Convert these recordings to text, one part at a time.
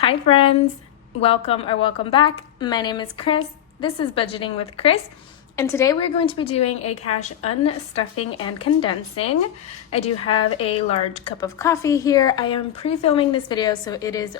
Hi friends, welcome back. My name is Chris. This is Budgeting with Chris, and today we're going to be doing a cash unstuffing and condensing. I do have a large cup of coffee here. I am pre-filming this video, so it is,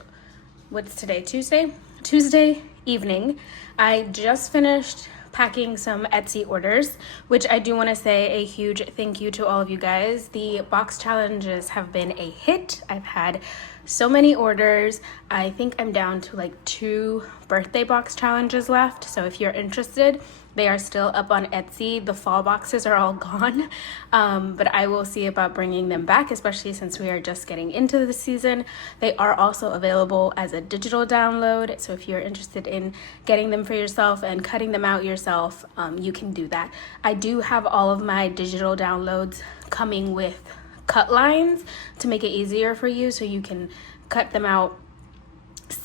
what's today, Tuesday evening. I just finished packing some Etsy orders, which I do want to say a huge thank you to all of you guys. The box challenges have been a hit. I've had so many orders. I think I'm down to like 2 birthday box challenges left. So if you're interested, they are still up on Etsy. The fall boxes are all gone, but I will see about bringing them back, especially since we are just getting into the season. They are also available as a digital download. So if you're interested in getting them for yourself and cutting them out yourself, you can do that. I do have all of my digital downloads coming with cut lines to make it easier for you, so you can cut them out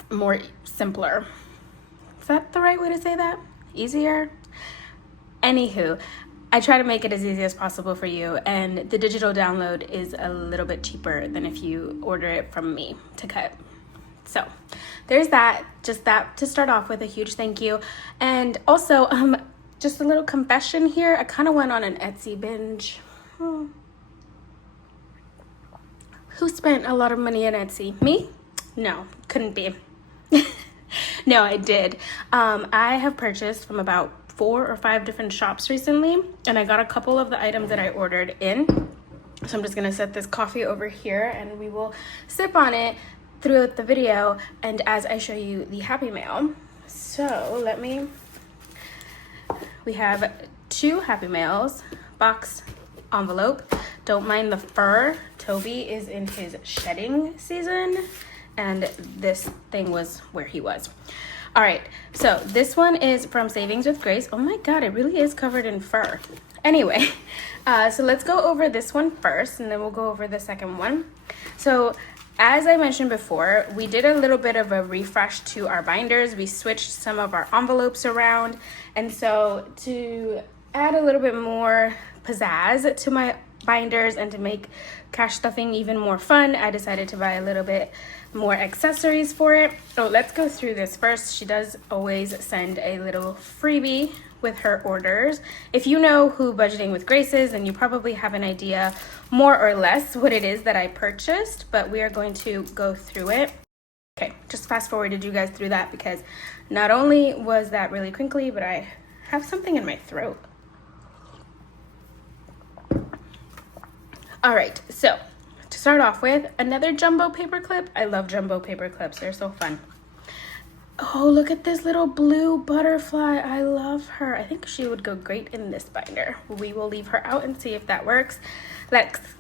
more simpler. Is that the right way to say that? Easier? Anywho, I try to make it as easy as possible for you, and the digital download is a little bit cheaper than if you order it from me to cut. So there's that, just that to start off with. A huge thank you. And also just a little confession here. I kind of went on an Etsy binge. Who spent a lot of money on Etsy? Me? No, couldn't be. No, I did. I have purchased from about 4 or 5 different shops recently, and I got a couple of the items that I ordered in. So I'm just gonna set this coffee over here and we will sip on it throughout the video and as I show you the Happy Mail. So we have 2 Happy Mails, box, envelope. Don't mind the fur. Toby is in his shedding season, and this thing was where he was. All right, so this one is from Savings with Grace. Oh my God, it really is covered in fur. Anyway, so let's go over this one first, and then we'll go over the second one. So as I mentioned before, we did a little bit of a refresh to our binders. We switched some of our envelopes around, and so to add a little bit more pizzazz to my binders and to make cash stuffing even more fun, I decided to buy a little bit more accessories for it. So let's go through this first. She does always send a little freebie with her orders. If you know who Budgeting with Grace is, then you probably have an idea more or less what it is that I purchased, but we are going to go through it. Okay, just fast forwarded you guys through that because not only was that really crinkly, but I have something in my throat. All right, so to start off with, another jumbo paper clip. I love jumbo paper clips. They're so fun. Oh, look at this little blue butterfly. I love her. I think she would go great in this binder. We will leave her out and see if that works. Let's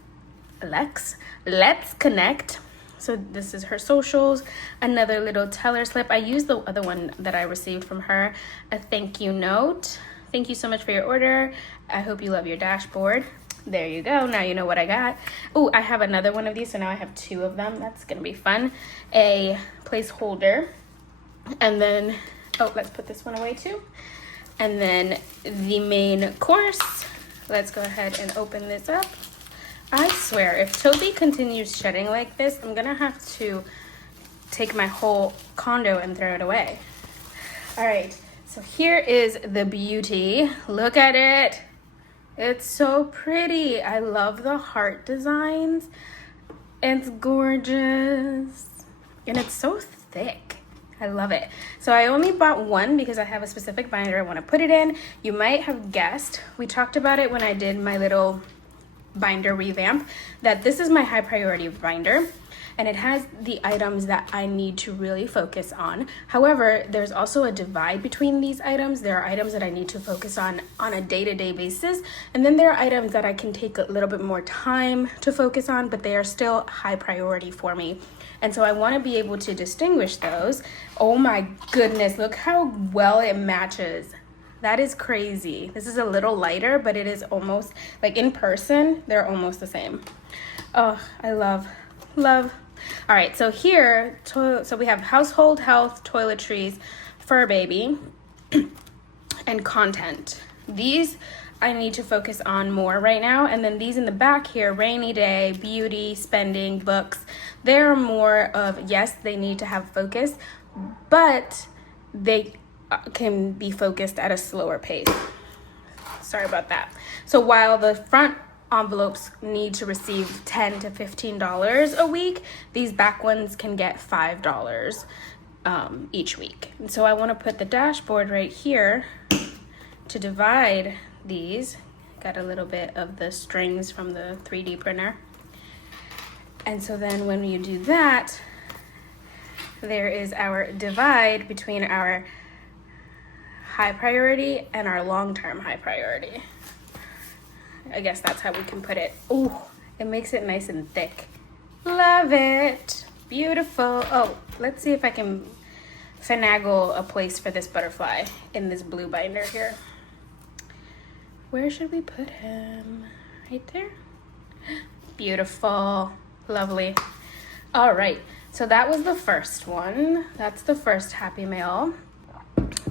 connect. So this is her socials. Another little teller slip. I used the other one that I received from her. A thank you note. Thank you so much for your order. I hope you love your dashboard. There you go. Now you know what I got. Oh, I have another one of these, so now I have 2 of them. That's gonna be fun. A placeholder, and then let's put this one away too. And then the main course. Let's go ahead and open this up. I swear, if Toby continues shedding like this, I'm gonna have to take my whole condo and throw it away. All right, so here is the beauty. Look at it. It's so pretty. I love the heart designs. It's gorgeous. And it's so thick. I love it. So I only bought one because I have a specific binder I want to put it in. You might have guessed, we talked about it when I did my little binder revamp, that this is my high priority binder. And it has the items that I need to really focus on. However, there's also a divide between these items. There are items that I need to focus on a day-to-day basis. And then there are items that I can take a little bit more time to focus on, but they are still high priority for me. And so I want to be able to distinguish those. Oh my goodness, look how well it matches. That is crazy. This is a little lighter, but it is almost, like in person, they're almost the same. Oh, I love. All right, so here, so we have household health, toiletries, fur baby, and content. These I need to focus on more right now. And then these in the back here, rainy day, beauty, spending, books, they're more of, yes, they need to have focus, but they can be focused at a slower pace. Sorry about that. So while the front envelopes need to receive $10 to $15 a week, these back ones can get $5 each week. And so I want to put the dashboard right here to divide these. Got a little bit of the strings from the 3D printer. And so then when you do that, there is our divide between our high priority and our long-term high priority. I guess that's how we can put it. Ooh, it makes it nice and thick. Love it. Beautiful. Oh, let's see if I can finagle a place for this butterfly in this blue binder here. Where should we put him? Right there? Beautiful. Lovely. All right. So that was the first one. That's the first Happy Mail.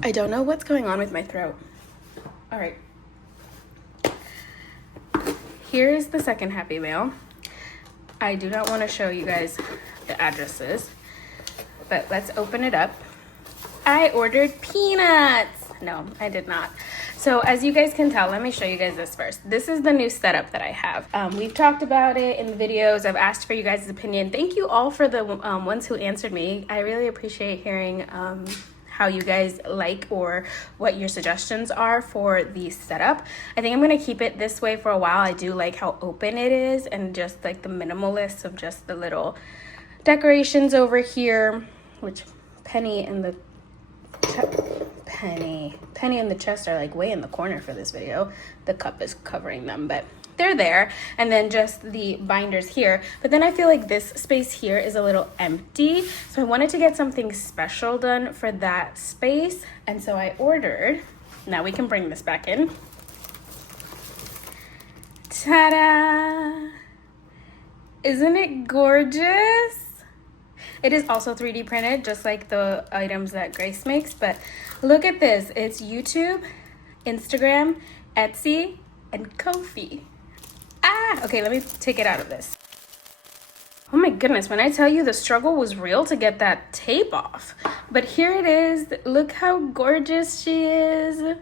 I don't know what's going on with my throat. All right. Here's the second Happy Mail. I do not want to show you guys the addresses, but let's open it up. I ordered peanuts. No, I did not. So as you guys can tell, let me show you guys this first. This is the new setup that I have. We've talked about it in the videos. I've asked for you guys' opinion. Thank you all for the ones who answered me. I really appreciate hearing how you guys like or what your suggestions are for the setup. I think I'm gonna keep it this way for a while. I do like how open it is and just like the minimalist of just the little decorations over here, which Penny and the chest are like way in the corner for this video. The cup is covering them, but they're there. And then just the binders here. But then I feel like this space here is a little empty. So I wanted to get something special done for that space. And so I ordered, now we can bring this back in. Ta-da! Isn't it gorgeous? It is also 3D printed, just like the items that Grace makes, but look at this. It's YouTube, Instagram, Etsy, and Ko-fi. Okay, let me take it out of this. Oh my goodness, when I tell you the struggle was real to get that tape off. But here it is. Look how gorgeous she is.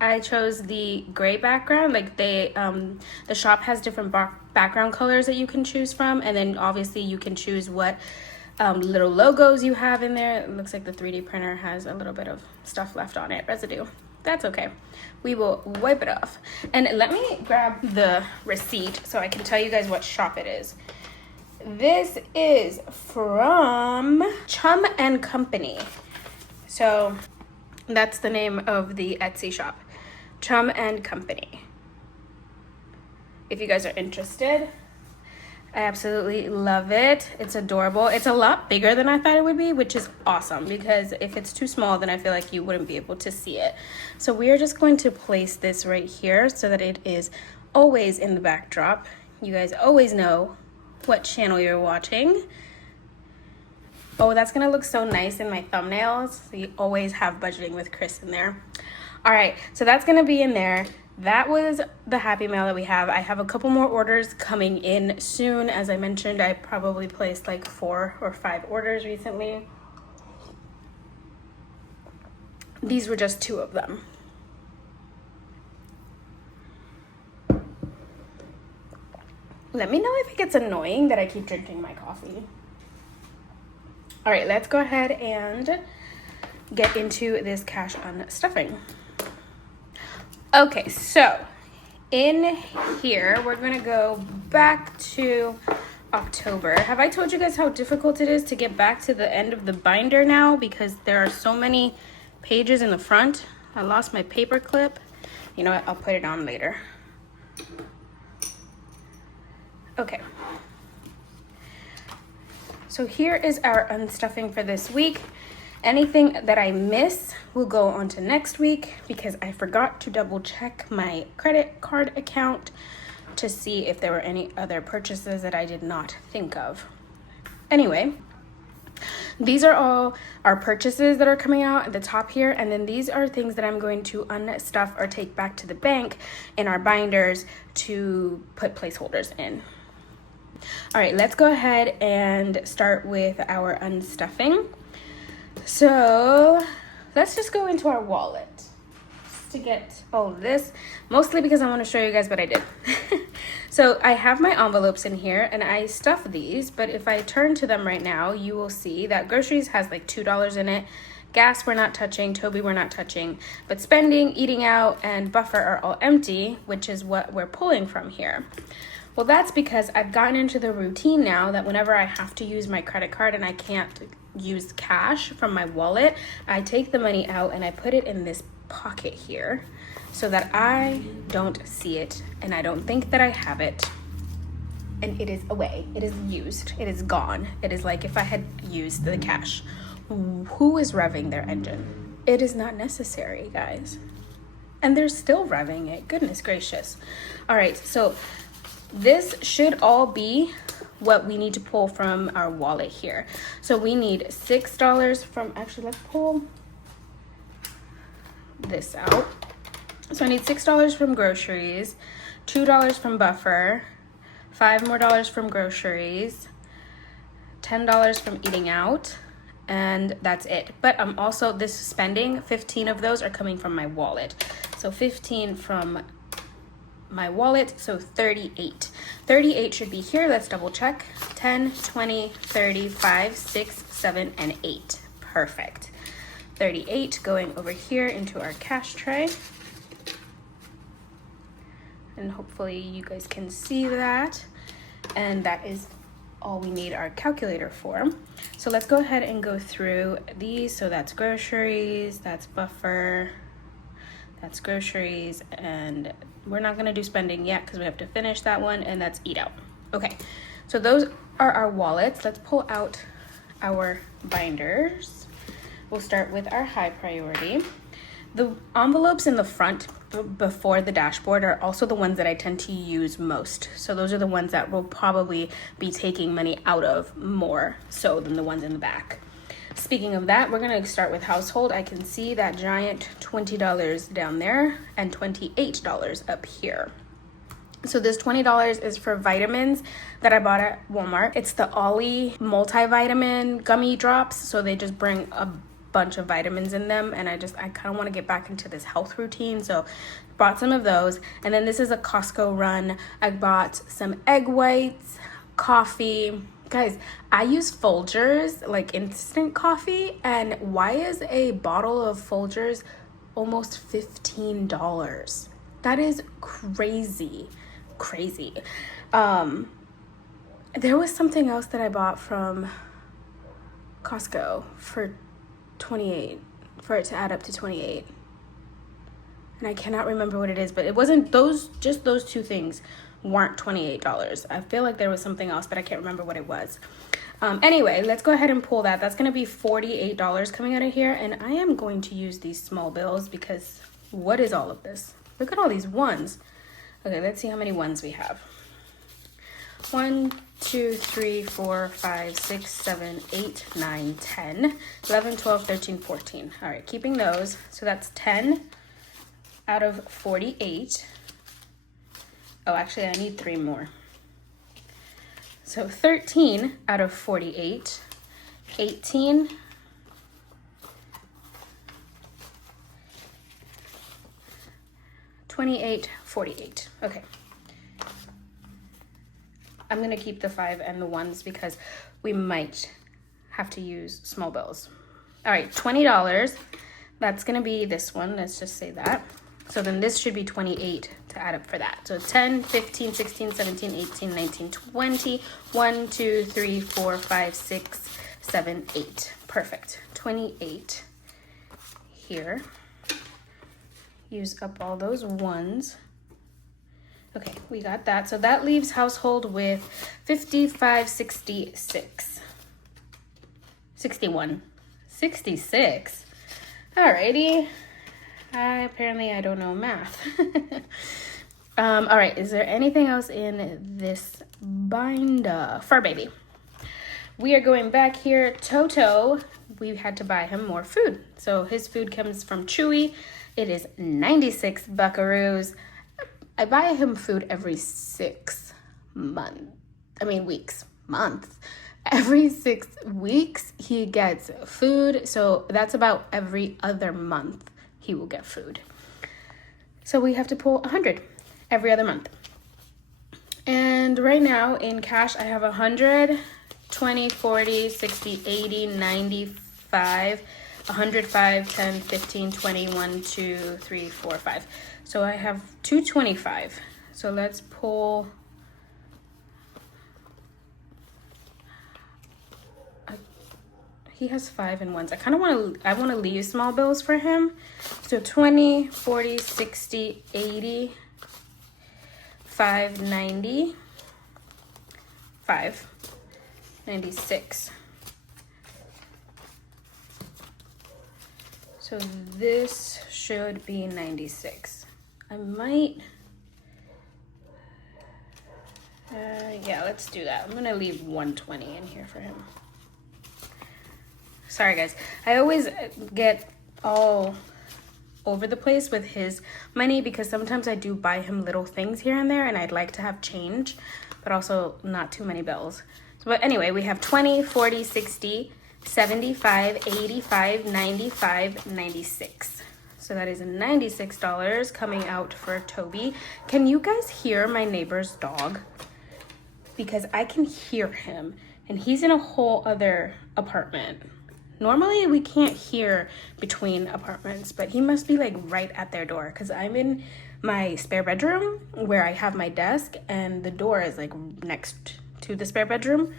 I chose the gray background. Like the shop has different background colors that you can choose from, and then obviously you can choose what little logos you have in there. It looks like the 3D printer has a little bit of stuff left on it, residue. That's okay. We will wipe it off. And let me grab the receipt so I can tell you guys what shop it is. This is from Chum and Company. So that's the name of the Etsy shop. Chum and Company. If you guys are interested. I absolutely love it. It's adorable. It's a lot bigger than I thought it would be, which is awesome because if it's too small, then I feel like you wouldn't be able to see it. So we are just going to place this right here so that it is always in the backdrop. You guys always know what channel you're watching. Oh, that's gonna look so nice in my thumbnails. So you always have budgeting with Chris in there. All right, so that's gonna be in there. That was the Happy Mail that we have. I have a couple more orders coming in soon. As I mentioned, I probably placed like 4 or 5 orders recently. These were just 2 of them. Let me know if it gets annoying that I keep drinking my coffee. All right, let's go ahead and get into this cash unstuffing. Okay, so in here, we're gonna go back to October. Have I told you guys how difficult it is to get back to the end of the binder now because there are so many pages in the front? I lost my paper clip. You know what, I'll put it on later. Okay. So here is our unstuffing for this week. Anything that I miss will go on to next week because I forgot to double check my credit card account to see if there were any other purchases that I did not think of. Anyway, These are all our purchases that are coming out at the top here, and then these are things that I'm going to unstuff or take back to the bank in our binders to put placeholders in. All right, let's go ahead and start with our unstuffing. So let's just go into our wallet to get all of this, mostly because I want to show you guys what I did. So I have my envelopes in here and I stuff these, but if I turn to them right now, you will see that groceries has like $2 in it. Gas we're not touching, Toby we're not touching, but spending, eating out, and buffer are all empty, which is what we're pulling from here. Well, that's because I've gotten into the routine now that whenever I have to use my credit card and I can't use cash from my wallet, I take the money out and I put it in this pocket here so that I don't see it and I don't think that I have it, and it is away, it is used, it is gone. It is like if I had used the cash. Who is revving their engine? It is not necessary, guys, and they're still revving it. Goodness gracious. All right, so this should all be what we need to pull from our wallet here. So we need $6 from, actually let's pull this out. So I need $6 from groceries, $2 from buffer, $5 more from groceries, $10 from eating out, and that's it. But I'm also, this spending, 15 of those are coming from my wallet. So 15 from my wallet, so 38. 38 should be here. Let's double check. 10, 20, 30, 5, 6, 7, and 8. Perfect. 38 going over here into our cash tray. And hopefully you guys can see that. And that is all we need our calculator for. So let's go ahead and go through these. So that's groceries, that's buffer, that's groceries, and we're not gonna do spending yet because we have to finish that one, and that's eat out. Okay, so those are our wallets. Let's pull out our binders. We'll start with our high priority. The envelopes in the front before the dashboard are also the ones that I tend to use most. So those are the ones that we'll probably be taking money out of more so than the ones in the back. Speaking of that, we're gonna start with household. I can see that giant $20 down there and $28 up here. So this $20 is for vitamins that I bought at Walmart. It's the Ollie multivitamin gummy drops. So they just bring a bunch of vitamins in them, and I kind of want to get back into this health routine, so bought some of those. And then this is a Costco run. I bought some egg whites, coffee. Guys, I use Folgers, like instant coffee, and why is a bottle of Folgers almost $15? That is crazy. There was something else that I bought from Costco for 28, for it to add up to 28, and I cannot remember what it is, but it wasn't those, just those two things weren't $28. I feel like there was something else, but I can't remember what it was. Anyway, let's go ahead and pull that. That's going to be $48 coming out of here, and I am going to use these small bills because what is all of this? Look at all these ones. Okay, let's see how many ones we have. 1, 2, 3, 4, 5, 6, 7, 8, 9, 10, 11, 12, 13, 14. All right, keeping those. So that's 10 out of 48. Oh, actually, I need 3 more. So 13 out of 48, 18, 28, 48. Okay. I'm gonna keep the 5 and the 1s because we might have to use small bills. All right, $20. That's gonna be this one, let's just say that. So then this should be 28 to add up for that. So 10, 15, 16, 17, 18, 19, 20. 1, 2, 3, 4, 5, 6, 7, 8. Perfect. 28 here. Use up all those ones. Okay, we got that. So that leaves household with 55, 66. 61. 66. Alrighty. Apparently I don't know math. All right, is there anything else in this binder? Fur baby. We are going back here. Toto, we had to buy him more food. So his food comes from Chewy. It is 96 buckaroos. I buy him food every 6 weeks. Months. Every 6 weeks he gets food. So that's about every other month he will get food. So we have to pull 100 every other month. And right now in cash, I have 100, 20, 40, 60, 80, 95, 105, 10, 15, 20, 1, 2, 3, 4, 5. So I have 225. So let's pull. He has 5 and 1s. I want to leave small bills for him. So 20, 40, 60, 80, 5, 90, 5, 96. So this should be 96. I might, yeah, let's do that. I'm gonna leave 120 in here for him. Sorry guys, I always get all over the place with his money because sometimes I do buy him little things here and there and I'd like to have change, but also not too many bills. But anyway, we have 20, 40, 60, 75, 85, 95, 96. So that is $96 coming out for Toby. Can you guys hear my neighbor's dog? Because I can hear him and he's in a whole other apartment. Normally we can't hear between apartments, but he must be like right at their door because I'm in my spare bedroom where I have my desk and the door is like next to the spare bedroom.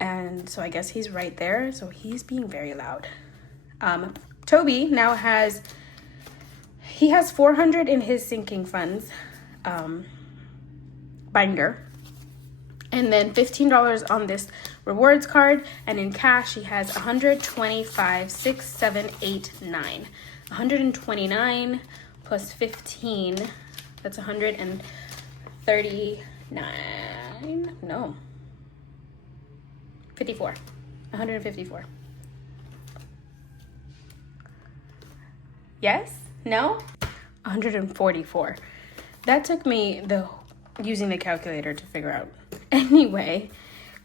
And so I guess he's right there. So he's being very loud. Toby now has 400 in his sinking funds binder. And then $15 on this rewards card, and in cash he has 125, 6, 7, 8, 9. 129 plus 15, that's 139. No. 54. 154. Yes? No? 144. That took me using the calculator to figure out. Anyway,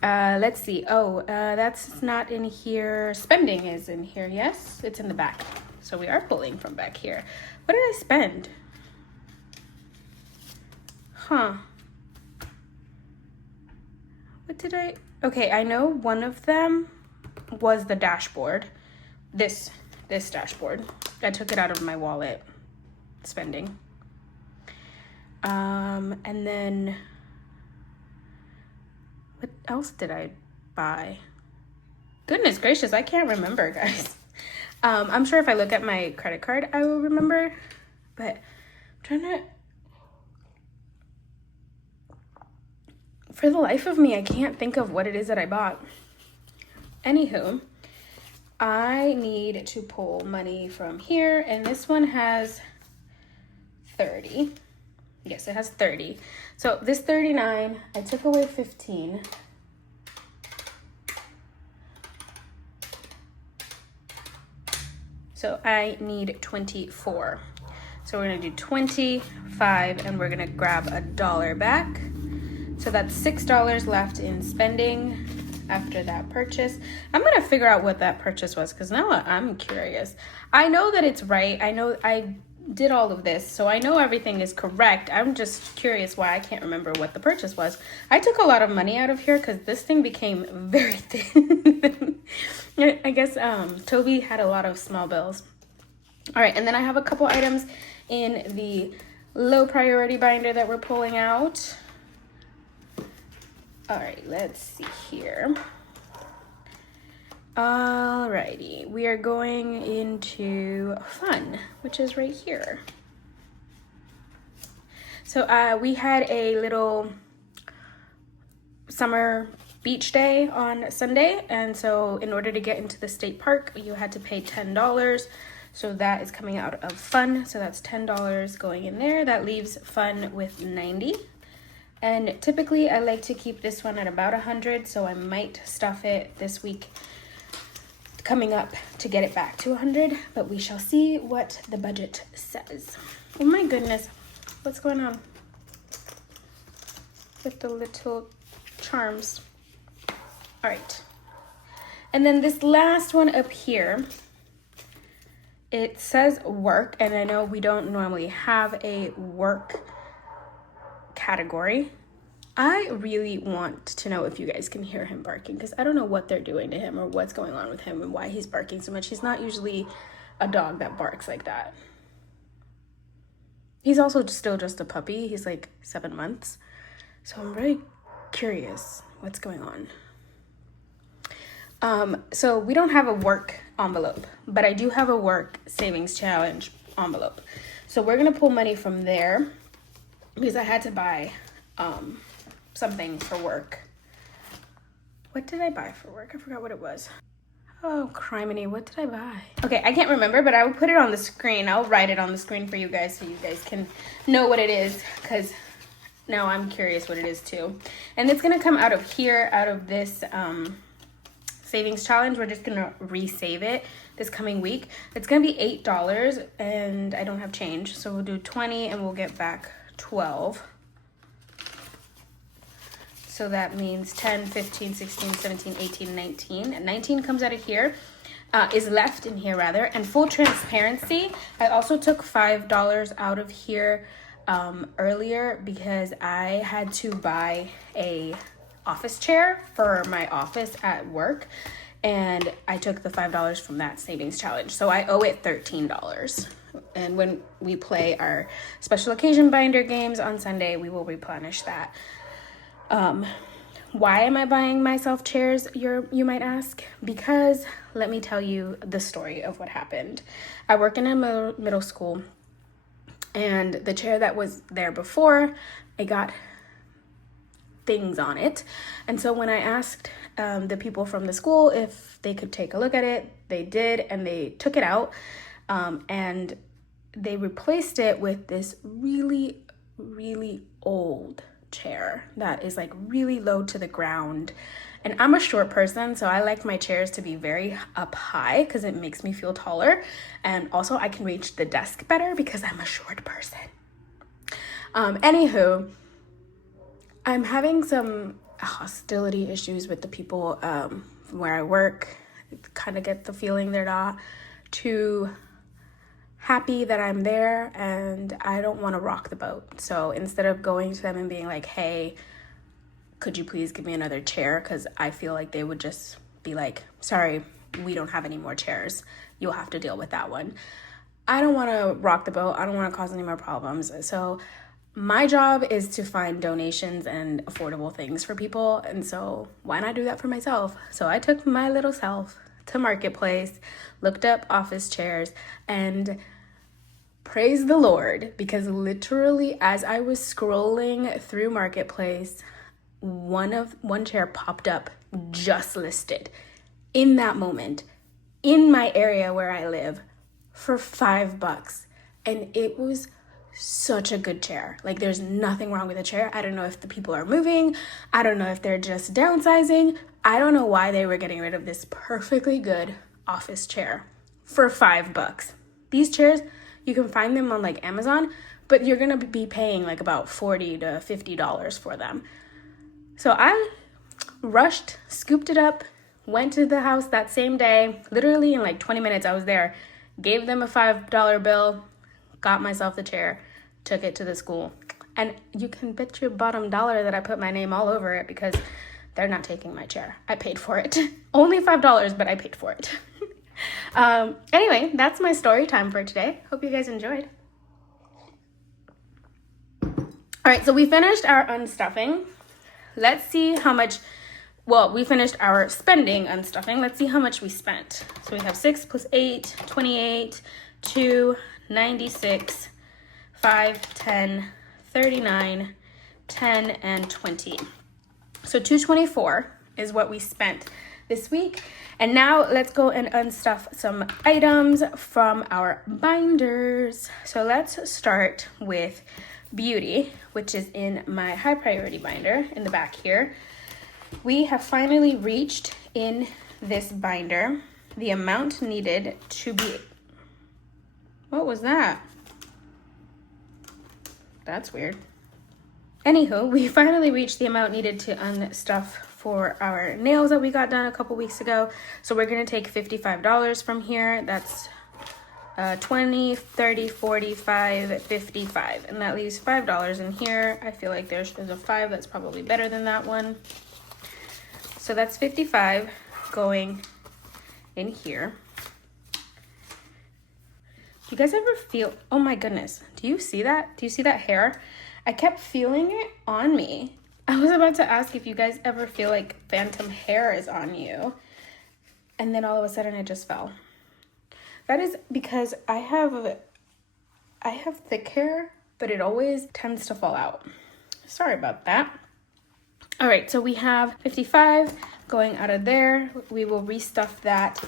let's see. That's not in here. Spending is in here. Yes, it's in the back. So we are pulling from back here. What did I spend? Huh. What did I? Okay, I know one of them was the dashboard. This dashboard. I took it out of my wallet. Spending. And then what else did I buy? Goodness gracious, I can't remember, guys. I'm sure if I look at my credit card, I will remember, but I'm trying to, for the life of me, I can't think of what it is that I bought. Anywho, I need to pull money from here, and this one has 30. Yes, it has 30. So this 39, I took away 15. So I need 24. So we're gonna do 25 and we're gonna grab $1 back. So that's $6 left in spending after that purchase. I'm gonna figure out what that purchase was because now I'm curious. I know that it's right. I know I did all of this, so I know everything is correct. I'm just curious why I can't remember what the purchase was. I took a lot of money out of here because this thing became very thin. I guess Toby had a lot of small bills. All right, and then I have a couple items in the low priority binder that we're pulling out. All right, let's see here. Alrighty, we are going into fun, which is right here. So we had a little summer beach day on Sunday, and so in order to get into the state park, you had to pay $10. So that is coming out of fun. So that's $10 going in there. That leaves fun with 90. And typically I like to keep this one at about 100, so I might stuff it this week coming up to get it back to 100, but we shall see what the budget says. Oh my goodness, what's going on with the little charms? All right, and then this last one up here, it says work, and I know we don't normally have a work category. I really want to know if you guys can hear him barking, because I don't know what they're doing to him or what's going on with him and why he's barking so much. He's not usually a dog that barks like that. He's also still just a puppy. He's like 7 months. So I'm very curious what's going on. So we don't have a work envelope, but I do have a work savings challenge envelope. So we're gonna pull money from there because I had to buy something for work. What did I buy for work? I forgot what it was. Oh, criminy, what did I buy? Okay, I can't remember, but I will put it on the screen. I'll write it on the screen for you guys so you guys can know what it is, because now I'm curious what it is too. And it's gonna come out of here, out of this savings challenge. We're just gonna resave it this coming week. It's gonna be $8 and I don't have change, so we'll do 20 and we'll get back 12. So that means 10, 15, 16, 17, 18, 19. And 19 comes out of here, is left in here rather. And full transparency, I also took $5 out of here earlier because I had to buy a office chair for my office at work, and I took the $5 from that savings challenge, so I owe it $13. And when we play our special occasion binder games on Sunday, we will replenish that. Why am I buying myself chairs, you might ask? Because let me tell you the story of what happened. I work in a middle school, and the chair that was there before, I got things on it. And so when I asked the people from the school if they could take a look at it, they did, and they took it out, and they replaced it with this really, really old chair that is like really low to the ground. And I'm a short person, so I like my chairs to be very up high because it makes me feel taller, and also I can reach the desk better because I'm a short person. Anywho, I'm having some hostility issues with the people where I work. Kind of get the feeling they're not too happy that I'm there, and I don't want to rock the boat. So instead of going to them and being like, hey, could you please give me another chair? Because I feel like they would just be like, sorry, we don't have any more chairs. You'll have to deal with that one. I don't want to rock the boat. I don't want to cause any more problems. So my job is to find donations and affordable things for people. And so why not do that for myself? So I took my little self to Marketplace, looked up office chairs, and praise the Lord, because literally as I was scrolling through Marketplace, one chair popped up just listed in that moment in my area where I live for $5, and it was such a good chair. Like, there's nothing wrong with the chair. I don't know if the people are moving. I don't know if they're just downsizing. I don't know why they were getting rid of this perfectly good office chair for $5. These chairs, you can find them on like Amazon, but you're gonna be paying like about $40 to $50 for them. So I rushed, scooped it up, went to the house that same day. Literally in like 20 minutes I was there, gave them a $5 bill, got myself the chair, took it to the school. And you can bet your bottom dollar that I put my name all over it because they're not taking my chair. I paid for it. Only $5, but I paid for it. Anyway, that's my story time for today. Hope you guys enjoyed. All right, so we finished our unstuffing. Let's see how much, well, we finished our spending unstuffing. Let's see how much we spent. So we have 6 plus 8, 28, 2, 96, 5, 10, 39, 10, and 20. So 224 is what we spent this week. And now let's go and unstuff some items from our binders. So let's start with Beauty, which is in my high priority binder in the back here. We have finally reached in this binder the amount needed to be... What was that? That's weird. Anywho, we finally reached the amount needed to unstuff for our nails that we got done a couple weeks ago. So we're gonna take $55 from here. That's 20, 30, 45, 55, and that leaves $5 in here. I feel like there's a 5 that's probably better than that one. So that's 55 going in here. Do you guys ever feel, oh my goodness, do you see that? Do you see that hair? I kept feeling it on me. I was about to ask if you guys ever feel like phantom hair is on you, and then all of a sudden it just fell. That is because I have thick hair, but it always tends to fall out. Sorry about that. All right, so we have 55 going out of there. We will restuff that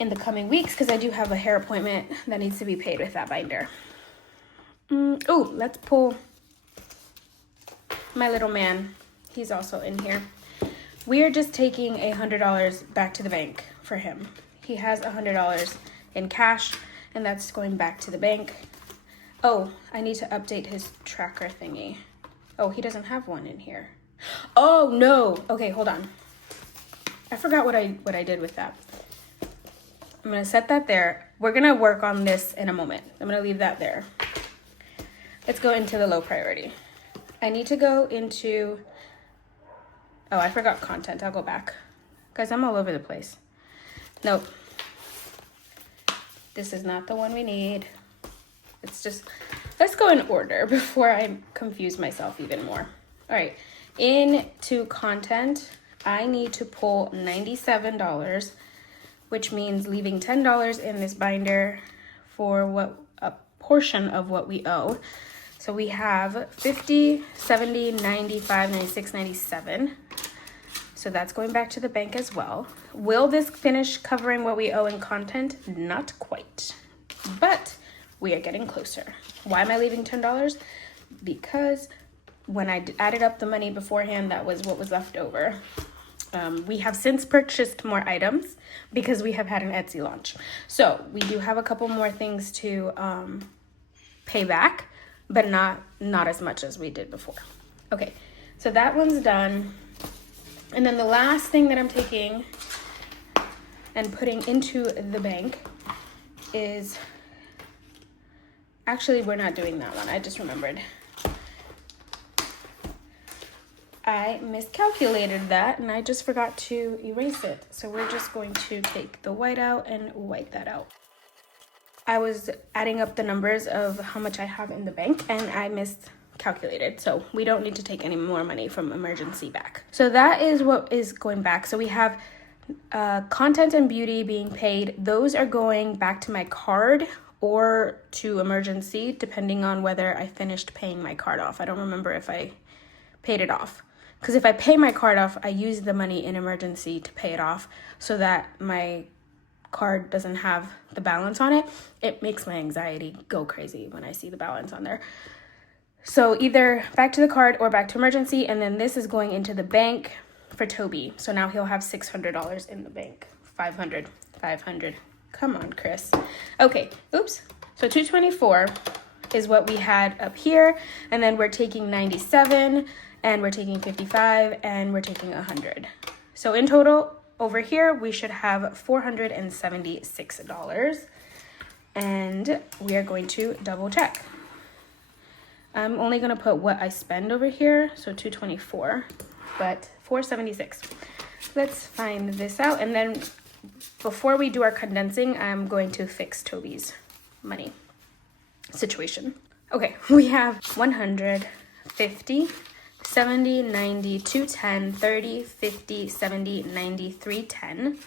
in the coming weeks because I do have a hair appointment that needs to be paid with that binder. Oh, let's pull my little man. He's also in here. We are just taking $100 back to the bank for him. He has $100 in cash, and that's going back to the bank. Oh, I need to update his tracker thingy. Oh, he doesn't have one in here. Oh no. Okay, hold on. I forgot what I did with that. I'm gonna set that there. We're gonna work on this in a moment. I'm gonna leave that there. Let's go into the low priority. I need to go into, oh, I forgot content. I'll go back. Guys, I'm all over the place. Nope. This is not the one we need. It's just, let's go in order before I confuse myself even more. All right, into content, I need to pull $97, which means leaving $10 in this binder for what a portion of what we owe. So we have 50, 70, 95, 96, 97. So that's going back to the bank as well. Will this finish covering what we owe in content? Not quite, but we are getting closer. Why am I leaving $10? Because when I added up the money beforehand, that was what was left over. We have since purchased more items because we have had an Etsy launch. So we do have a couple more things to pay back, but not as much as we did before. Okay, so that one's done. And then the last thing that I'm taking and putting into the bank is, actually we're not doing that one. I just remembered. I miscalculated that and I just forgot to erase it. So we're just going to take the white out and wipe that out. I was adding up the numbers of how much I have in the bank and I miscalculated. So we don't need to take any more money from emergency back. So that is what is going back. So we have content and beauty being paid. Those are going back to my card or to emergency, depending on whether I finished paying my card off. I don't remember if I paid it off. Because if I pay my card off, I use the money in emergency to pay it off so that my card doesn't have the balance on it. It makes my anxiety go crazy when I see the balance on there. So either back to the card or back to emergency, and then this is going into the bank for Toby. So now he'll have $600 in the bank. 500, 500. Come on, Chris. Okay, oops. So 224 is what we had up here, and then we're taking 97, and we're taking 55, and we're taking 100. So in total, over here, we should have $476. And we are going to double check. I'm only gonna put what I spend over here, so 224, but 476. Let's find this out, and then before we do our condensing, I'm going to fix Toby's money situation. Okay, we have 100, 50, 70, 90, 210, 30, 50, 70, 90, 310,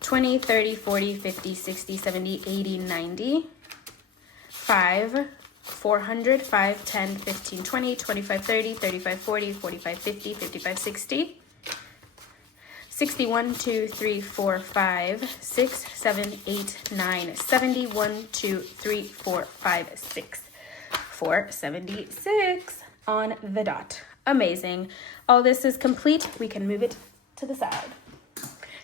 20, 30, 40, 50, 60, 70, 80, 90, 5, 400, 5, 10, 15, 20, 25, 30, 35, 40, 45, 50, 55, 60, 61, 2, 3, 4, 5, 6, 7, 8, 9, 70, 1, 2, 3, 4, 5, 6, for $76 on the dot. Amazing. All this is complete. We can move it to the side.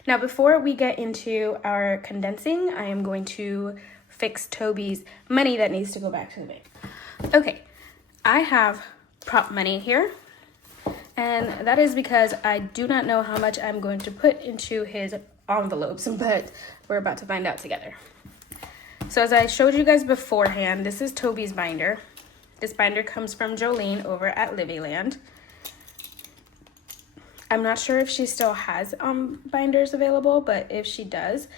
Now, before we get into our condensing, I am going to fix Toby's money that needs to go back to the bank. Okay, I have prop money here, and that is because I do not know how much I'm going to put into his envelopes, but we're about to find out together. So as I showed you guys beforehand, this is Toby's binder. This binder comes from Jolene over at Livyland. I'm not sure if she still has binders available, but if she does,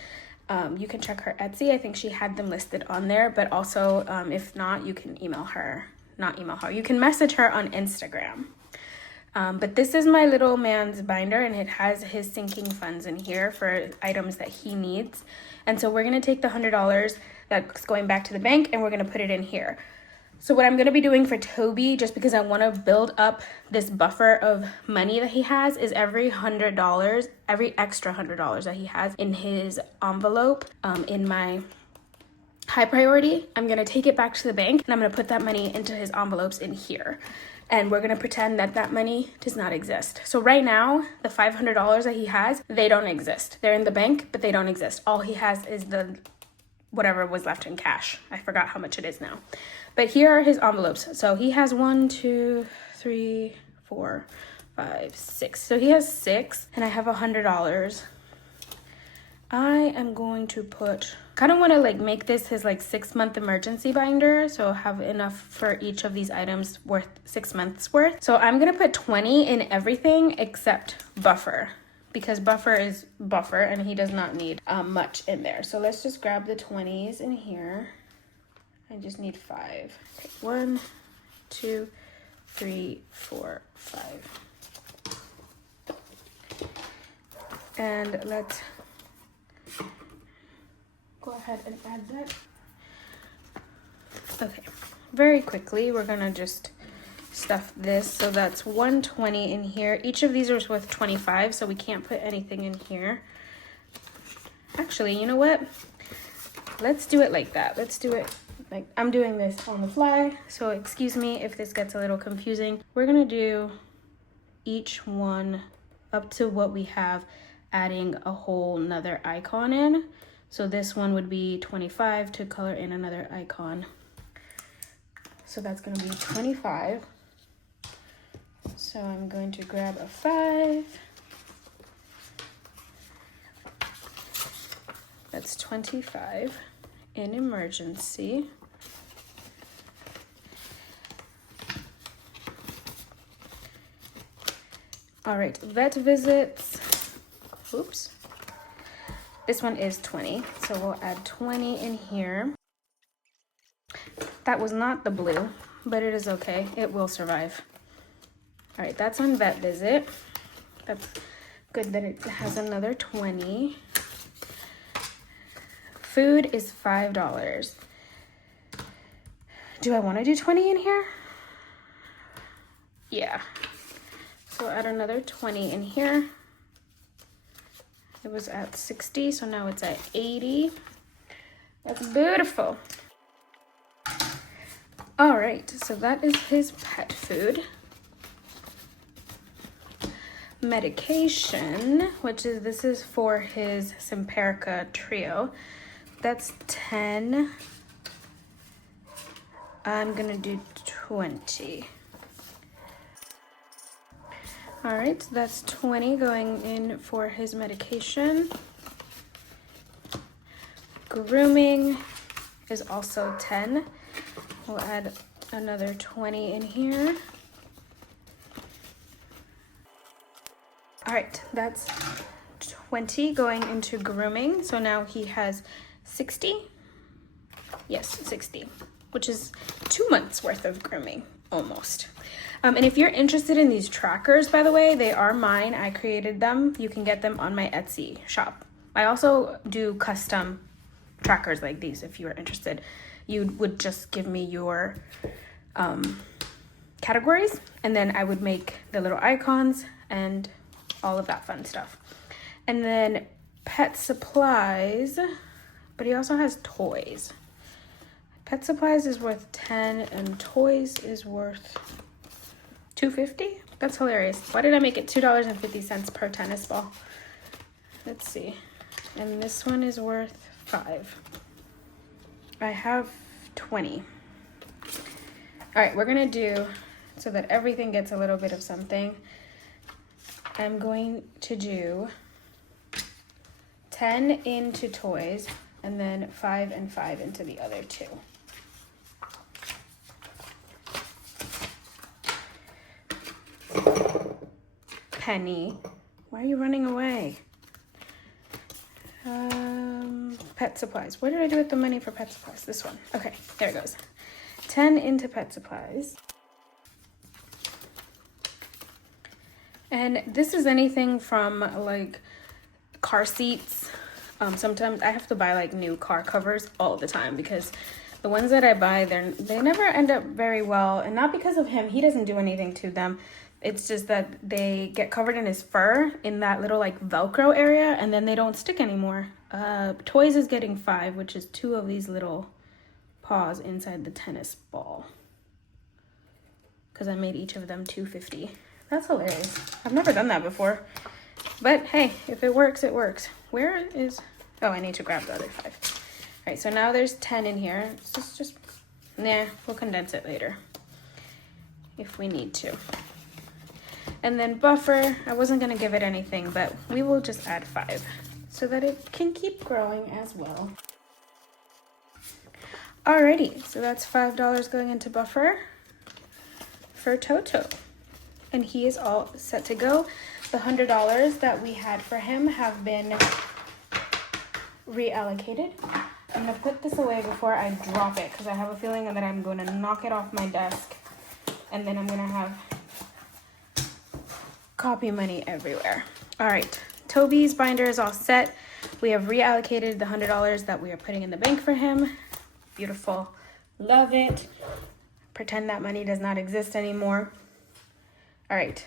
you can check her Etsy. I think she had them listed on there, but also if not, you can email her. Not email her. You can message her on Instagram. But this is my little man's binder, and it has his sinking funds in here for items that he needs. And so we're going to take the $100 that's going back to the bank, and we're going to put it in here. So what I'm going to be doing for Toby, just because I want to build up this buffer of money that he has, is every $100, every extra $100 that he has in his envelope, in my high priority, I'm going to take it back to the bank, and I'm going to put that money into his envelopes in here. And we're going to pretend that that money does not exist. So right now, the $500 that he has, they don't exist. They're in the bank, but they don't exist. All he has is the whatever was left in cash. I forgot how much it is now. But here are his envelopes. So he has 1, 2, 3, 4, 5, 6. So he has 6, and I have $100. I am going to put, kind of want to like make this his like 6-month emergency binder, so have enough for each of these items worth 6 months worth. So I'm gonna put 20 in everything except buffer, because buffer is buffer and he does not need much in there. So let's just grab the 20s in here. I just need 5. Okay, 1, 2, 3, 4, 5. And let's go ahead and add that. Okay, very quickly, we're gonna just stuff this. So that's 120 in here. Each of these are worth 25, so we can't put anything in here. Actually, you know what? Let's do it like that. Let's do it like, I'm doing this on the fly, so excuse me if this gets a little confusing. We're gonna do each one up to what we have, adding a whole nother icon in. So this one would be 25 to color in another icon. So that's gonna be 25. So I'm going to grab a 5. That's 25 in emergency. All right, vet visits. Oops. This one is 20, so we'll add 20 in here. That was not the blue, but it is okay. It will survive. All right, that's on vet visit. That's good that it has another 20. Food is $5. Do I want to do 20 in here? Yeah. So add another 20 in here. It was at 60, so now it's at 80. That's beautiful. All right, so that is his pet food. Medication, which is, this is for his Simparica trio. That's 10. I'm gonna do 20. All right, so that's 20 going in for his medication. Grooming is also 10. We'll add another 20 in here. All right, that's 20 going into grooming. So now he has 60. Yes, 60, which is 2 months worth of grooming, almost. And if you're interested in these trackers, by the way, they are mine. I created them. You can get them on my Etsy shop. I also do custom trackers like these. If you are interested, you would just give me your categories, and then I would make the little icons and all of that fun stuff. And then pet supplies, but he also has toys. Pet supplies is worth 10 and toys is worth $2.50. That's hilarious. Why did I make it $2.50 per tennis ball? Let's see. And this one is worth $5. I have 20. All right, we're gonna do so that everything gets a little bit of something. I'm going to do 10 into toys and then 5 and 5 into the other two. Penny, why are you running away? Pet supplies. What did I do with the money for pet supplies? This one. Okay, there it goes. 10 into pet supplies. And this is anything from like car seats. Sometimes I have to buy like new car covers all the time because the ones that I buy, they never end up very well. And not because of him. He doesn't do anything to them. It's just that they get covered in his fur in that little like Velcro area and then they don't stick anymore. Toys is getting 5, which is 2 of these little paws inside the tennis ball. Because I made each of them $2.50. That's hilarious. I've never done that before. But hey, if it works, it works. Where is... Oh, I need to grab the other 5. All right, so now there's 10 in here. It's just... Nah, we'll condense it later. If we need to. And then buffer, I wasn't gonna give it anything, but we will just add 5 so that it can keep growing as well. Alrighty, so that's $5 going into buffer for Toto. And he is all set to go. The $100 that we had for him have been reallocated. I'm gonna put this away before I drop it because I have a feeling that I'm gonna knock it off my desk and then I'm gonna have copy money everywhere. All right, Toby's binder is all set. We have reallocated the $100 that we are putting in the bank for him. Beautiful, love it. Pretend that money does not exist anymore. All right,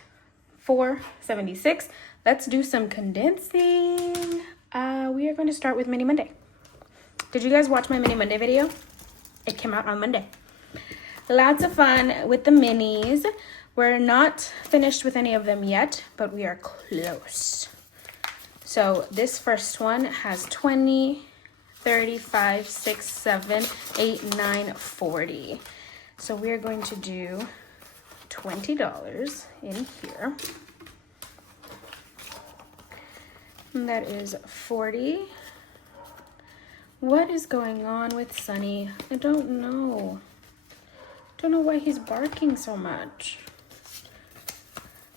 $4.76. Let's do some condensing. We are going to start with Mini Monday. Did you guys watch my Mini Monday video? It came out on Monday. Lots of fun with the minis. We're not finished with any of them yet, but we are close. So this first one has 20, 35, 6, 7, 8, 9, 40. So we're going to do $20 in here. And that is 40. What is going on with Sunny? I don't know. Don't know why he's barking so much.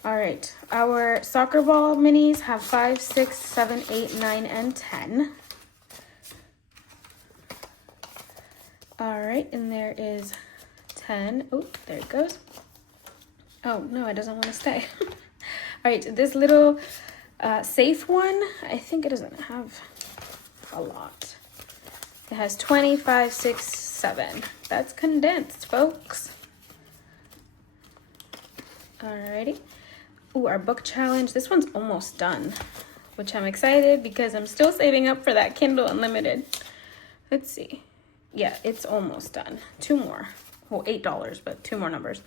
All right, our soccer ball minis have 5, 6, 7, 8, 9, and 10. All right, and there is 10. Oh, there it goes. Oh, no, it doesn't want to stay. All right, this little safe one, I think it doesn't have a lot. It has 25, 6, 7. That's condensed, folks. All righty. Ooh, our book challenge. This one's almost done, which I'm excited because I'm still saving up for that Kindle Unlimited. Let's see. Yeah, it's almost done. 2 more. Well, $8, but 2 more numbers.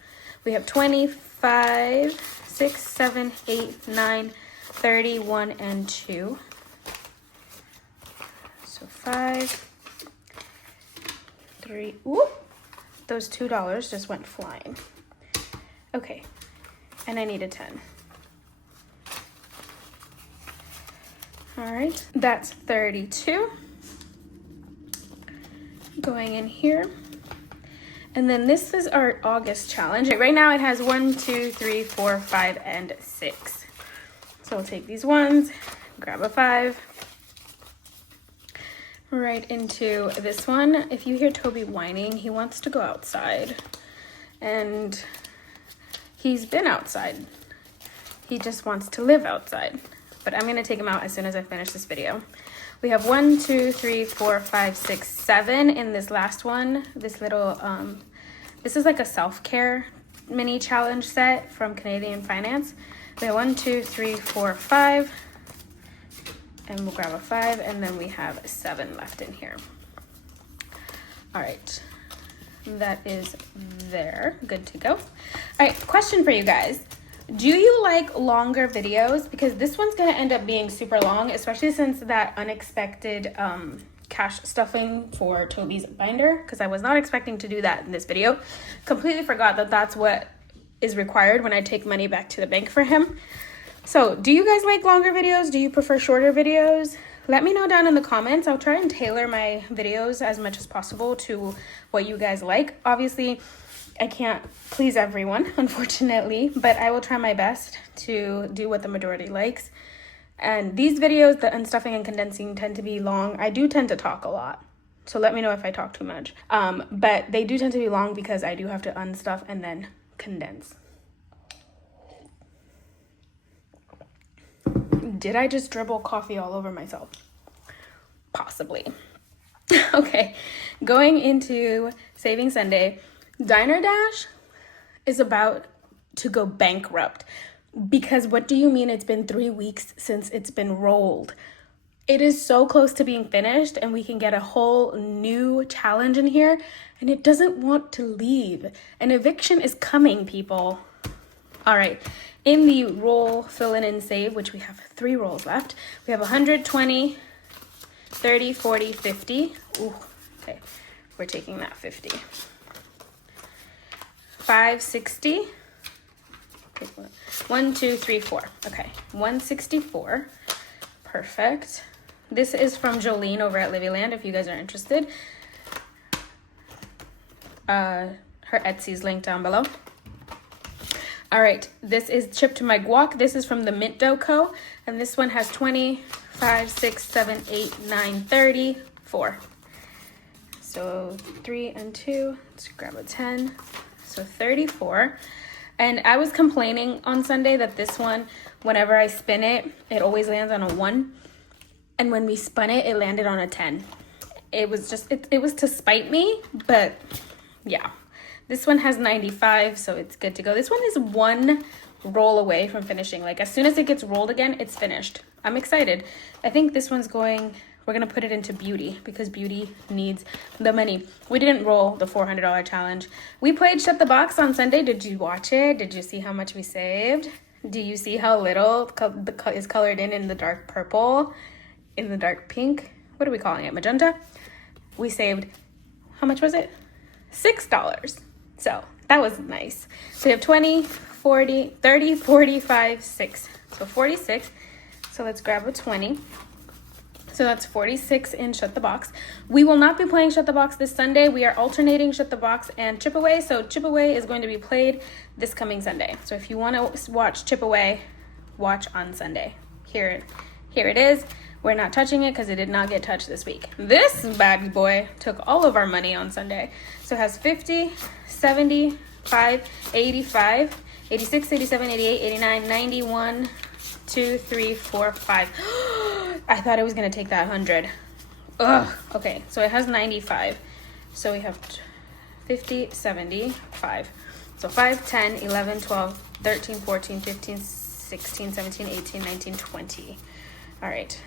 We have 25, 6, 7, 8, 9, 31, and 2. So 5, 3. Ooh, those $2 just went flying. Okay, and I need a 10. All right, that's 32 going in here. And then this is our August challenge. Right now it has 1, 2, 3, 4, 5, and 6. So we'll take these ones, grab a 5, right into this one. If you hear Toby whining, he wants to go outside. And he's been outside. He just wants to live outside. But I'm gonna take him out as soon as I finish this video. We have 1, 2, 3, 4, 5, 6, 7 in this last one. This little, this is like a self-care mini challenge set from Canadian Finance. We have 1, 2, 3, 4, 5. And we'll grab a 5, and then we have 7 left in here. All right, that is there, good to go. All right, question for you guys. Do you like longer videos? Because this one's gonna end up being super long, especially since that unexpected cash stuffing for Toby's binder, because I was not expecting to do that in this video. Completely forgot that that's what is required when I take money back to the bank for him. So do you guys like longer videos? Do you prefer shorter videos? Let me know down in the comments. I'll try and tailor my videos as much as possible to what you guys like. Obviously, I can't please everyone, unfortunately, but I will try my best to do what the majority likes. And these videos, the unstuffing and condensing, tend to be long. I do tend to talk a lot, so let me know if I talk too much. But they do tend to be long because I do have to unstuff and then condense. Did I just dribble coffee all over myself? Possibly. Okay, going into Saving Sunday, Diner Dash is about to go bankrupt. Because what do you mean it's been 3 weeks since it's been rolled? It is so close to being finished and we can get a whole new challenge in here and it doesn't want to leave. An eviction is coming, people. All right, in the roll, fill in and save, which we have 3 rolls left. We have 120, 30, 40, 50. Ooh, okay, we're taking that 50. 560. Okay, 1, 2, 3, 4. Okay, 164. Perfect. This is from Jolene over at Livyland, if you guys are interested. Her Etsy's link down below. All right, this is Chip to My Guac. This is from the Mint Dough Co. And this one has 20, 5, 6, 7, 8, 9, 30, 4. So 3 and 2, let's grab a 10. So 34. And I was complaining on Sunday that this one, whenever I spin it, it always lands on a 1. And when we spun it, it landed on a 10. It was just, it was to spite me, but yeah. This one has 95, so it's good to go. This one is 1 roll away from finishing. Like as soon as it gets rolled again, it's finished. I'm excited. I think this one's going, we're gonna put it into Beauty because Beauty needs the money. We didn't roll the $400 challenge. We played Shut the Box on Sunday. Did you watch it? Did you see how much we saved? Do you see how little is colored in the dark purple, in the dark pink? What are we calling it? Magenta? We saved, how much was it? $6. So that was nice. So we have 20, 40, 30, 45, 6. So 46. So let's grab a 20. So that's 46 in Shut the Box. We will not be playing Shut the Box this Sunday. We are alternating Shut the Box and Chip Away. So Chip Away is going to be played this coming Sunday. So if you want to watch Chip Away, watch on Sunday. Here it is. We're not touching it because it did not get touched this week. This bad boy took all of our money on Sunday. So it has 50, 75, 85, 86, 87, 88, 89, 91, 2, 3, 4, 5. I thought it was gonna take that 100. Ugh. Okay, so it has 95. So we have 50, 75. So 5, 10, 11, 12, 13, 14, 15, 16, 17, 18, 19, 20. All right.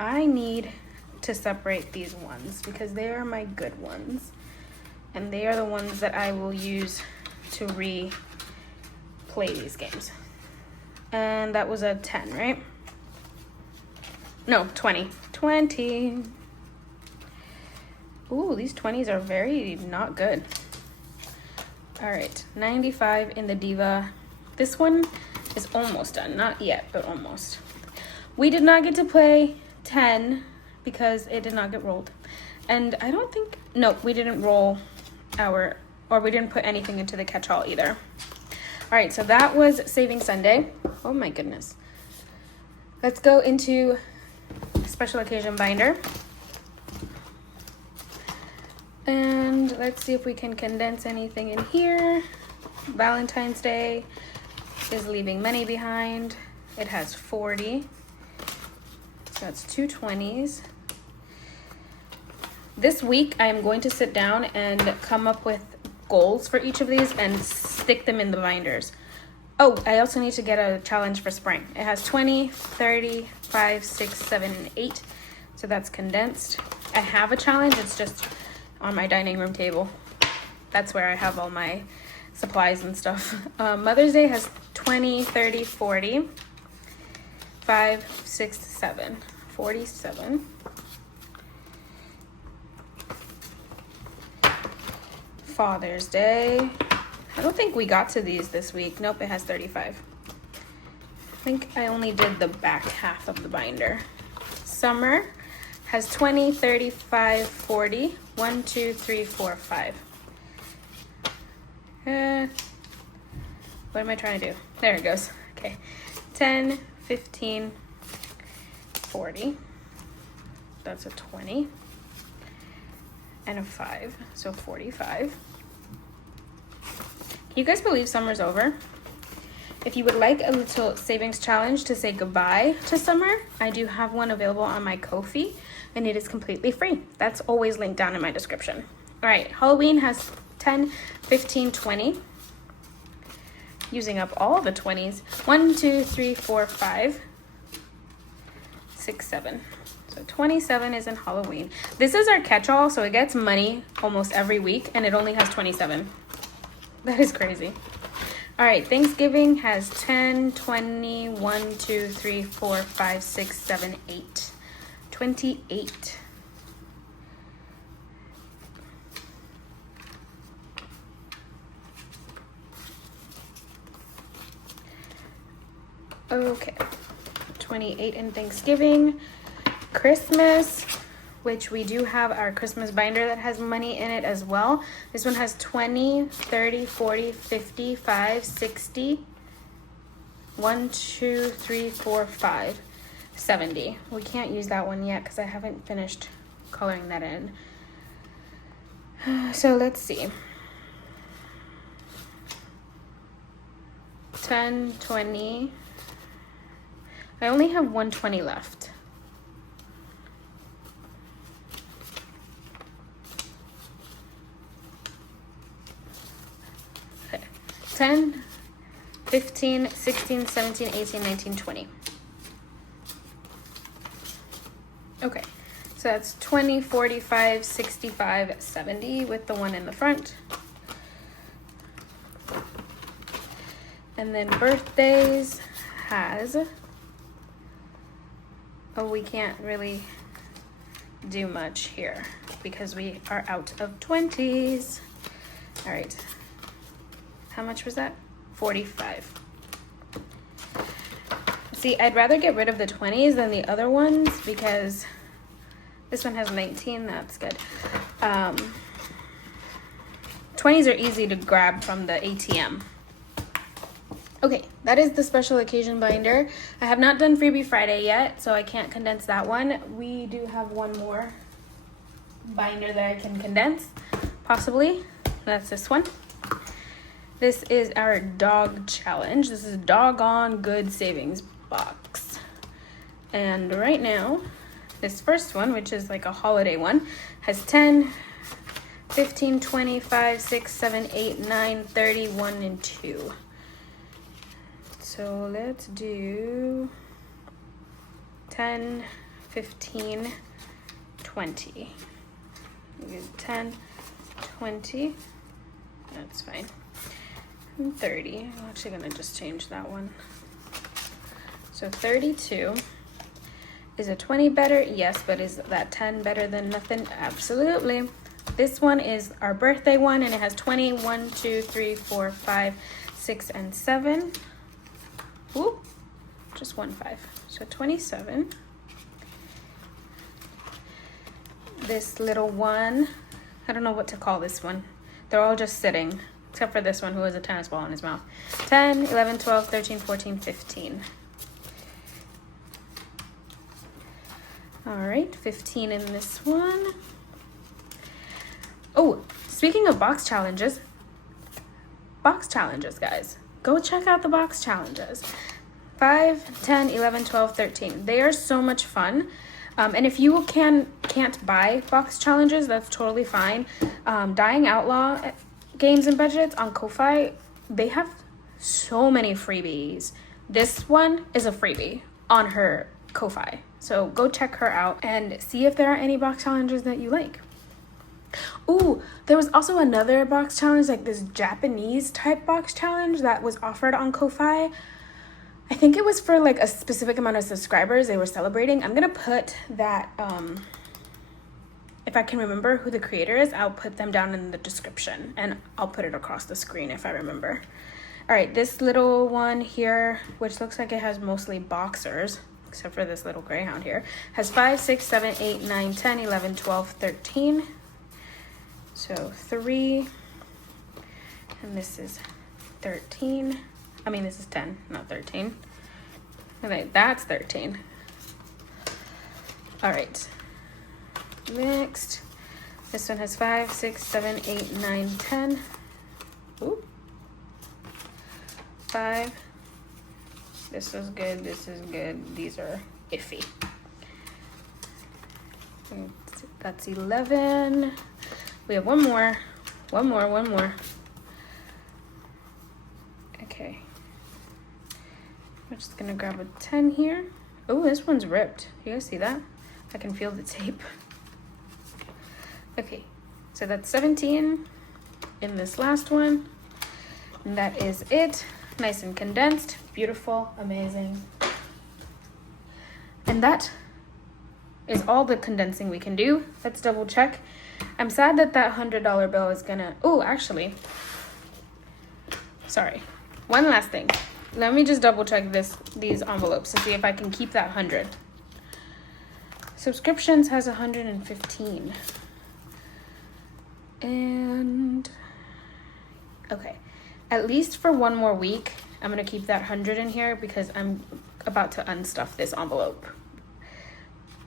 I need to separate these ones because they are my good ones. And they are the ones that I will use to replay these games. And that was a 10, right? No, 20. 20. Ooh, these 20s are very not good. All right, 95 in the Diva. This one is almost done. Not yet, but almost. We did not get to play 10 because it did not get rolled. And I don't think, no, we didn't roll or we didn't put anything into the catch-all either. All right, so that was Saving Sunday. Oh my goodness. Let's go into Special Occasion Binder. And let's see if we can condense anything in here. Valentine's Day is leaving money behind. It has 40. So that's 2 20s. This week, I am going to sit down and come up with goals for each of these and stick them in the binders. Oh, I also need to get a challenge for spring. It has 20, 30, 5, 6, 7, and 8. So that's condensed. I have a challenge. It's just on my dining room table. That's where I have all my supplies and stuff. Mother's Day has 20, 30, 40, 5, 6, 7, 47. Father's Day. I don't think we got to these this week. Nope, it has 35. I think I only did the back half of the binder. Summer has 20, 35, 40. 1, 2, 3, 4, 5. What am I trying to do? There it goes. Okay. 10, 15, 40. That's a 20. And a 5. So 45. Can you guys believe summer's over? If you would like a little savings challenge to say goodbye to summer, I do have one available on my Ko-fi, and it is completely free. That's always linked down in my description. All right, Halloween has 10, 15, 20. Using up all the 20s. 1, 2, 3, 4, 5, 6, 7. So 27 is in Halloween. This is our catch-all, so it gets money almost every week, and it only has 27. That is crazy. All right, Thanksgiving has 10, 20, 1, 2, 3, 4, 5, 6, 7, 8. 28. Okay, 28 in Thanksgiving. Christmas, which we do have our Christmas binder that has money in it as well. This one has 20, 30, 40, 50, 5, 60, 1, 2, 3, 4, 5, 70. We can't use that one yet because I haven't finished coloring that in. So let's see. 10, 20. I only have 120 left. Okay. 10, 15, 16, 17, 18, 19, 20. Okay, so that's 20, 45, 65, 70 with the one in the front. And then birthdays has, oh, we can't really do much here because we are out of 20s. All right, how much was that? 45. See, I'd rather get rid of the 20s than the other ones because this one has 19, that's good. 20s are easy to grab from the ATM. Okay, that is the special occasion binder. I have not done Freebie Friday yet, so I can't condense that one. We do have one more binder that I can condense, possibly. That's this one. This is our dog challenge. This is doggone good savings box. And right now, this first one, which is like a holiday one, has 10, 15, 25, 6, 7, 8, 9, 30, 1, and 2. So let's do 10, 15, 20. Maybe 10, 20. That's fine. And 30. I'm actually going to just change that one. So 32. Is a 20 better? Yes, but is that 10 better than nothing? Absolutely. This one is our birthday one, and it has 20, 1, 2, 3, 4, 5, 6, and 7. Ooh, just 1 5. So 27. This little one, I don't know what to call this one. They're all just sitting, except for this one who has a tennis ball in his mouth. 10, 11, 12, 13, 14, 15. All right, 15 in this one. Oh, speaking of box challenges, guys. Go check out the box challenges. 5, 10, 11, 12, 13. They are so much fun. And if you can't buy box challenges, that's totally fine. Dying Outlaw games and budgets on Ko-fi, they have so many freebies. This one is a freebie on her Ko-fi. So go check her out and see if there are any box challenges that you like. Ooh, there was also another box challenge, like this Japanese type box challenge that was offered on Ko-Fi. I think it was for like a specific amount of subscribers they were celebrating. I'm gonna put that, if I can remember who the creator is, I'll put them down in the description and I'll put it across the screen if I remember. All right, this little one here, which looks like it has mostly boxers, except for this little greyhound here, has 5, 6, 7, 8, 9, 10, 11, 12, 13. So 3, and this is 13. I mean, this is 10, not 13. Okay, that's 13. All right. Next, this one has 5, 6, 7, 8, 9, 10. Ooh. 5. This is good. This is good. These are iffy. That's 11. We have one more. One more. Okay. I'm just gonna grab a 10 here. Oh, this one's ripped. You guys see that? I can feel the tape. Okay, so that's 17 in this last one. And that is it. Nice and condensed. Beautiful, amazing. And that is all the condensing we can do. Let's double check. I'm sad that that $100 bill is gonna, oh, actually, sorry. One last thing. Let me just double check these envelopes to see if I can keep that 100. Subscriptions has 115. And, okay. At least for one more week, I'm gonna keep that 100 in here because I'm about to unstuff this envelope.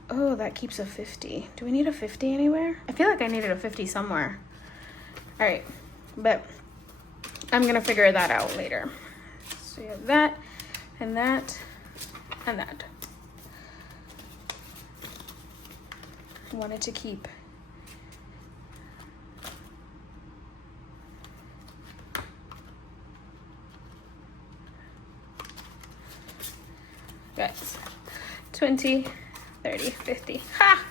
Oh, that keeps a 50. Do we need a 50 anywhere? I feel like I needed a 50 somewhere. All right, but I'm gonna figure that out later. So you have that, and that, and that. I wanted to keep guys, 20, 30, 50. Ha!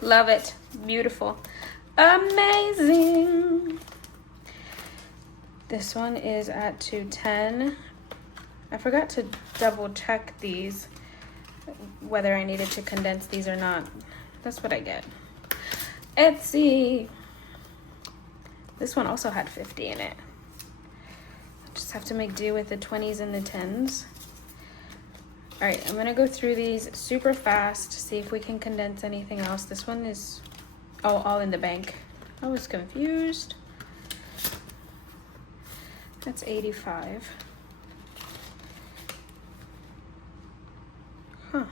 Love it. Beautiful. Amazing. This one is at 210. I forgot to double check these, whether I needed to condense these or not. That's what I get. Etsy. This one also had 50 in it. Just have to make do with the 20s and the 10s. All right, I'm gonna go through these super fast, see if we can condense anything else. This one is, oh, all in the bank. I was confused. That's 85. Huh.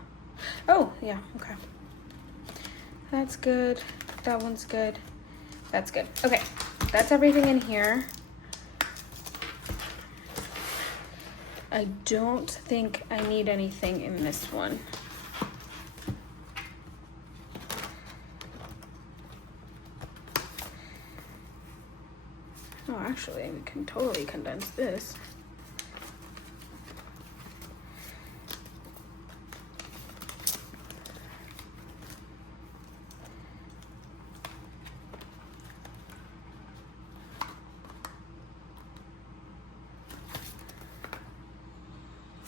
Oh, yeah, okay. That's good. That one's good. That's good. Okay, that's everything in here. I don't think I need anything in this one. Oh, actually, we can totally condense this.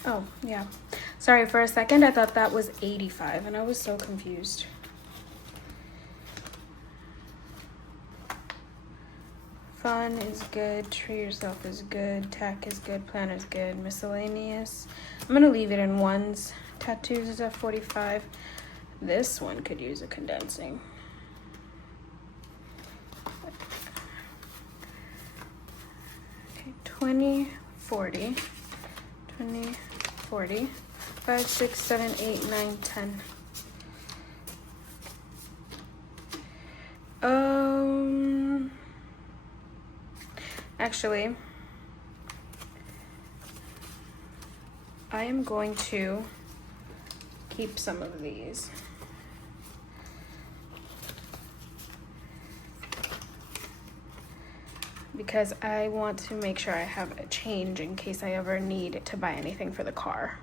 Oh, yeah. Sorry, for a second I thought that was 85 and I was so confused. Fun is good, treat yourself is good, tech is good, plan is good, miscellaneous. I'm gonna leave it in ones. Tattoos is at 45. This one could use a condensing. Okay, 20, 40, 20, 40, 5, 6, 7, 8, 9, 10. Actually, I am going to keep some of these. Because I want to make sure I have a change in case I ever need to buy anything for the car.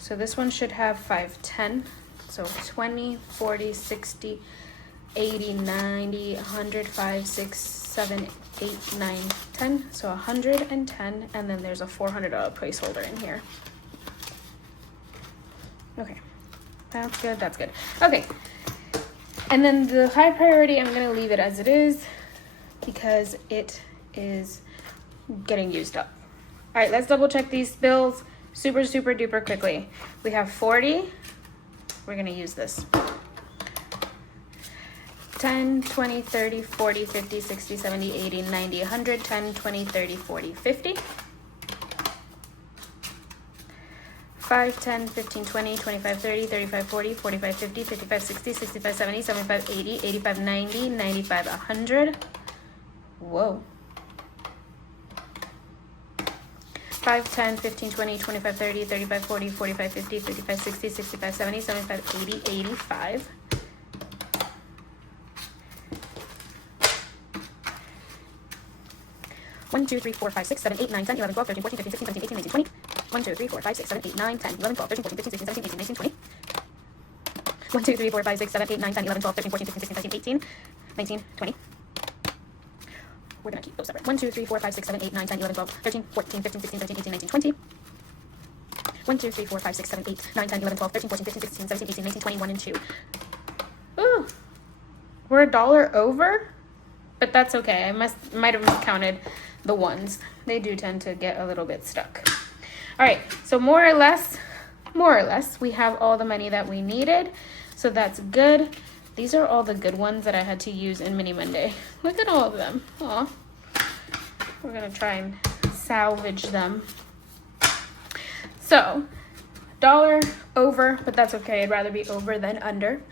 So this one should have 510. So 20, 40, 60, 80, 90, 100, 5, 6, 7, 8, 9, 10. So 110, and then there's a $400 placeholder in here. Okay, that's good, that's good. Okay, and then the high priority, I'm gonna leave it as it is because it is getting used up. All right, let's double check these bills super duper quickly. We have 40, we're gonna use this. 10, 20, 30, 40, 50, 60, 70, 80, 90, 100, 10, 20, 30, 40, 50. 5, 10, 15, 20, 25, 30, 35, 40, 45, 50, 55, 60, 65, 70, 75, 80, 85, 90, 95, 100. Whoa. 5, 10, 15, 20, 25, 30, 35, 40, 45, 50, 55, 60, 65, 70, 75, 80, 85. 1, 2, 3, 4, 5, 6, 7, 8, 9, 10, 11, 12, 13, 14, 15, 16, 17, 18, 19, 20. 1, 2, 3, 4, 5, 6, 7, 8, 9, 10, 11, 12, 13, 14, 15, 16, 17, 18, 19, 20. 1, 2, 3, 4, 5, 6, 7, 8, 9, 10, 11, 12, 13, 14, 15, 16, 17, 18, 19, 20. We're going to keep those separate. 1, 2, 3, 4, 5, 6, 7, 8, 9, 10, 11, 12, 13, 14, 15, 16, 17, 18, 19, 20. 1, 2, 3, 4, 5, 6, 7, 8, 9, 10, 11, 12, 13, 14, 15, 16, 17, 18, 19, 20, 1 and 2. Ooh, we're $1 over, but that's okay. I might have miscounted the ones. They do tend to get a little bit stuck. All right, so more or less, we have all the money that we needed. So that's good. These are all the good ones that I had to use in Mini Monday. Look at all of them. Aw. We're gonna try and salvage them. So, $1 over, but that's okay. I'd rather be over than under.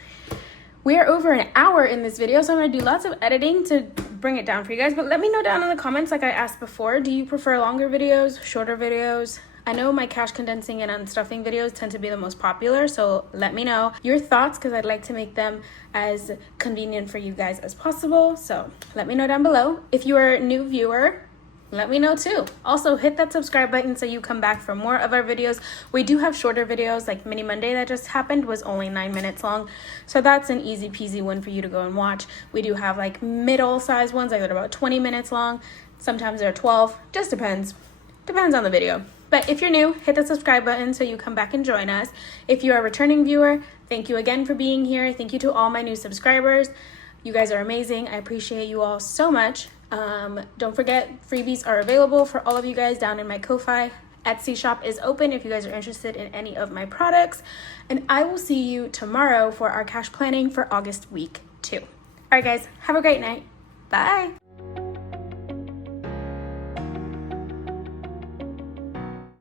We are over an hour in this video, so I'm gonna do lots of editing to bring it down for you guys. But let me know down in the comments, like I asked before, do you prefer longer videos, shorter videos? I know my cash condensing and unstuffing videos tend to be the most popular, so let me know your thoughts because I'd like to make them as convenient for you guys as possible. So let me know down below. If you are a new viewer, let me know too. Also hit that subscribe button so you come back for more of our videos. We do have shorter videos, like Mini Monday that just happened was only 9 minutes long, so that's an easy peasy one for you to go and watch. We do have like middle size ones that are about 20 minutes long. Sometimes they're 12, just depends on the video. But if you're new, hit the subscribe button so you come back and join us. If you are a returning viewer, thank you again for being here. Thank you to all my new subscribers. You guys are amazing. I appreciate you all so much. Don't forget, freebies are available for all of you guys down in my Ko-Fi. Esty Shop is open if you guys are interested in any of my products. And I will see you tomorrow for our cash planning for August week 2. All right, guys, have a great night. Bye.